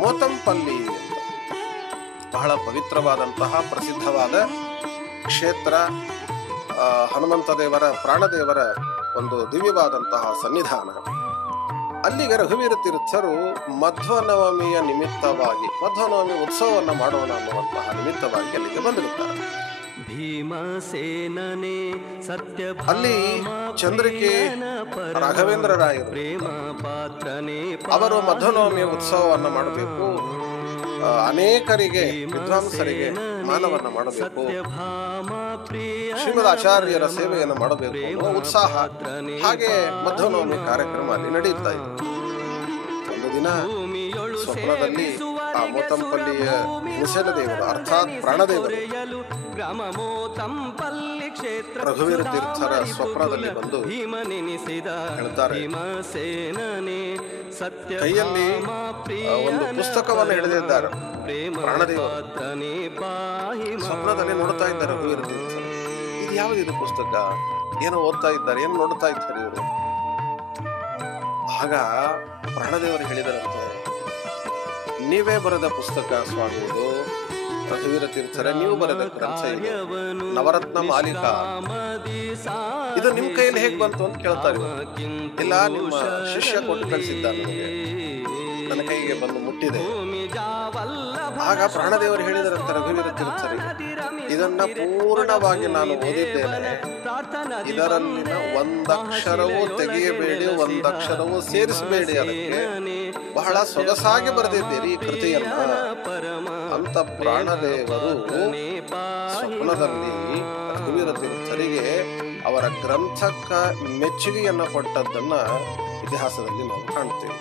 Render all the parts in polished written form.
ಮೋತಂಪಲ್ಲಿ ಅಂತ ಬಹಳ ಪವಿತ್ರವಾದಂತಹ ಪ್ರಸಿದ್ಧವಾದ ಕ್ಷೇತ್ರ, ಹನುಮಂತ ದೇವರ ಪ್ರಾಣದೇವರ ಒಂದು ದಿವ್ಯವಾದಂತಹ ಸನ್ನಿಧಾನ. ಅಲ್ಲಿಗೆ ರಘುವೀರ ತೀರ್ಥರು ಮಧ್ವನವಮಿಯ ನಿಮಿತ್ತವಾಗಿ, ಮಧ್ವನವಮಿ ಉತ್ಸವವನ್ನು ಮಾಡೋಣ ಅನ್ನುವಂತಹ ನಿಮಿತ್ತವಾಗಿ ಅಲ್ಲಿಗೆ ಬಂದಿರುತ್ತಾರೆ. ಅಲ್ಲಿ ಚಂದ್ರಿಕೆ ರಾಘವೇಂದ್ರ ರಾಯರು ಅವರು ಮಧ್ವನವಮಿಯ ಉತ್ಸವವನ್ನು ಮಾಡಬೇಕು, ಅನೇಕರಿಗೆ ವಿದ್ವಾಂಸರಿಗೆ ಮಾನವನ್ನ ಮಾಡಬೇಕು, ಶ್ರೀಮದ್ ಆಚಾರ್ಯರ ಸೇವೆಯನ್ನು ಮಾಡಬೇಕು ಅನ್ನೋ ಉತ್ಸಾಹ. ಹಾಗೆ ಮಧ್ವನವಮಿ ಕಾರ್ಯಕ್ರಮ ಅಲ್ಲಿ ನಡೆಯುತ್ತಾ ಇದೆ. ಒಂದು ದಿನ ಸ್ವಪ್ನದಲ್ಲಿ ಆ ಮೋತಂಪಲ್ಲಿಯ ನಿಷೇಧ ದೇವರು ಅರ್ಥಾತ್ ಪ್ರಾಣದೇವರು ರಘುವೀರ ತೀರ್ಥರ ಸ್ವಪ್ನದಲ್ಲಿ ಬಂದು ಹೇಳ್ತಾರೆ, ಕೈಯಲ್ಲಿ ಒಂದು ಪುಸ್ತಕವನ್ನು ಹಿಡಿದಿದ್ದಾರೆ ಪ್ರಾಣದೇವರು. ಸ್ವಪ್ನದಲ್ಲಿ ನೋಡ್ತಾ ಇದ್ದಾರೆ ರಘುವೀರ ತೀರ್ಥರು, ಇದು ಯಾವುದಿದು ಪುಸ್ತಕ, ಏನೋ ಓದ್ತಾ ಇದ್ದಾರೆ, ಏನು ನೋಡ್ತಾ ಇದ್ದಾರೆ ಇವರು. ಆಗ ಪ್ರಾಣದೇವರು ಹೇಳಿದರಂತೆ, ನೀವೇ ಬರೆದ ಪುಸ್ತಕ ಸ್ವಾಮಿ ಇದು, ರಘುವೀರ ತೀರ್ಥರೇ ನೀವು ಬರೆದ ಗ್ರಂಥ ಇದು, ನವರತ್ನ ಮಾಲಿಕಾ, ಇದು ನಿಮ್ ಕೈಯಲ್ಲಿ ಹೇಗೆ ಬಂತು ಅಂತ ಕೇಳ್ತಾರೆ. ಇಲ್ಲ, ನಿಮ್ಮ ಶಿಷ್ಯ ಕೊಟ್ಟು ಕಳಿಸಿದ್ದ, ನನ್ನ ಕೈಗೆ ಬಂದು ಮುಟ್ಟಿದೆ. ಆಗ ಪ್ರಾಣದೇವರು ಹೇಳಿದರಂತೆ ರಘುವೀರ ತೀರ್ಥರಿಗೆ, ಇದನ್ನ ಪೂರ್ಣವಾಗಿ ನಾನು ಓದಿದ್ದೇನೆ, ಇದರಲ್ಲಿನ ಒಂದಕ್ಷರವೂ ತೆಗೆಯಬೇಡಿ, ಒಂದಕ್ಷರವೂ ಸೇರಿಸಬೇಡಿ, ಅದಕ್ಕೆ ಬಹಳ ಸೊಗಸಾಗಿ ಬರೆದಿದ್ದೀರಿ ಈ ಕೃತಿಯನ್ನ ಅಂತ ಪ್ರಾಣದೇವರು ಸ್ವಪ್ನದಲ್ಲಿ ರಘುವೀರ ತೀರ್ಥರಿಗೆ ಅವರ ಗ್ರಂಥಕ್ಕ ಮೆಚ್ಚುಗೆಯನ್ನ ಕೊಟ್ಟದ್ದನ್ನ ಇತಿಹಾಸದಲ್ಲಿ ನಾವು ಕಾಣ್ತೇವೆ.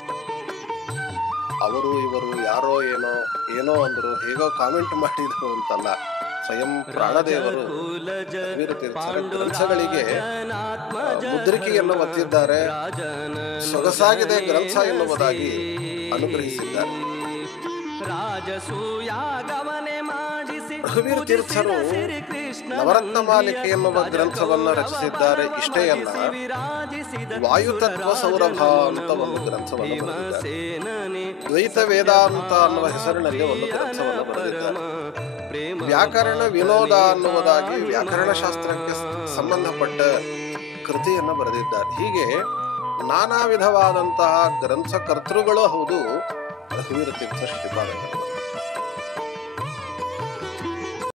ಅವರು ಇವರು ಯಾರೋ ಏನೋ ಅಂದ್ರು, ಹೇಗೋ ಕಾಮೆಂಟ್ ಮಾಡಿದ್ರು ಅಂತಲ್ಲ, ಸ್ವಯಂ ಪ್ರಾಣದೇವರು ರಘುವೀರ ತೀರ್ಥರ ಗ್ರಂಥಗಳಿಗೆ ಮುದ್ರಿಕೆಯನ್ನು ಒತ್ತಿದ್ದಾರೆ, ಸೊಗಸಾಗಿದೆ ಗ್ರಂಥ ಎನ್ನುವುದಾಗಿ ಅನುಗ್ರಹಿಸಿದ್ದಾರೆ. ರಘುವೀರ ತೀರ್ಥರು ನವರತ್ನ ಮಾಲಿಕೆ ಎನ್ನುವ ಗ್ರಂಥವನ್ನ ರಚಿಸಿದ್ದಾರೆ. ಇಷ್ಟೇ ಅಲ್ಲ, ವಾಯುತತ್ವ ಸೌರಭ ಅಂತ ಒಂದು ಗ್ರಂಥವನ್ನು ಬರೆದಿದ್ದಾರೆ. ದ್ವೈತ ವೇದಾಂತ ಅನ್ನುವ ಹೆಸರಿನಲ್ಲಿ ಒಂದು ಗ್ರಂಥವನ್ನು ಬರೆದಿದ್ದಾರೆ. ವ್ಯಾಕರಣ ವಿನೋದ ಅನ್ನುವುದಾಗಿ ವ್ಯಾಕರಣ ಶಾಸ್ತ್ರಕ್ಕೆ ಸಂಬಂಧಪಟ್ಟ ಕೃತಿಯನ್ನು ಬರೆದಿದ್ದಾರೆ. ಹೀಗೆ ನಾನಾ ವಿಧವಾದಂತಹ ಗ್ರಂಥಕರ್ತೃಗಳು ಹೌದು ರಘುವೀರ ತೀರ್ಥ ಶ್ರೀಪಾದಂಗಳು.